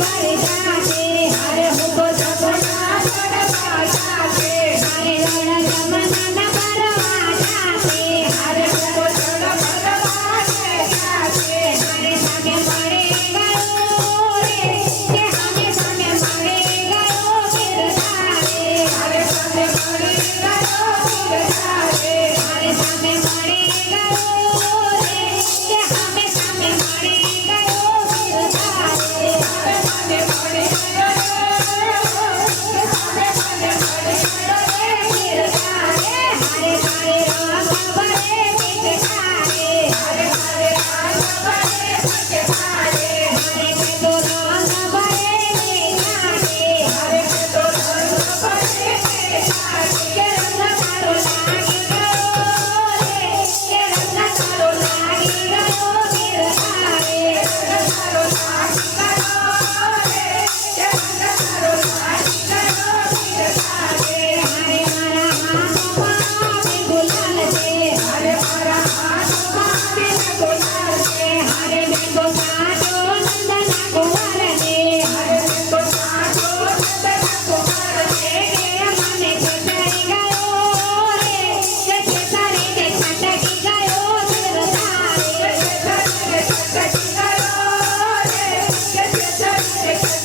Bye.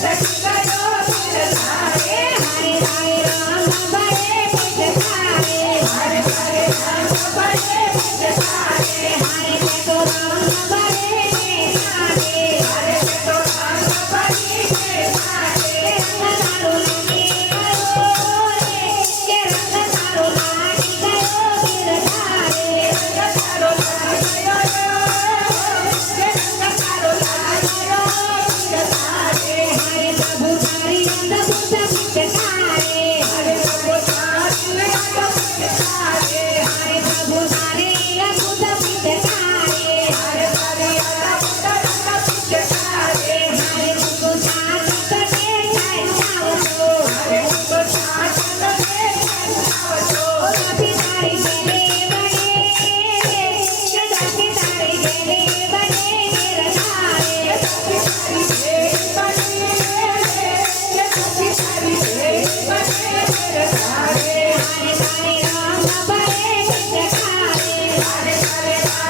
Yes. Yes.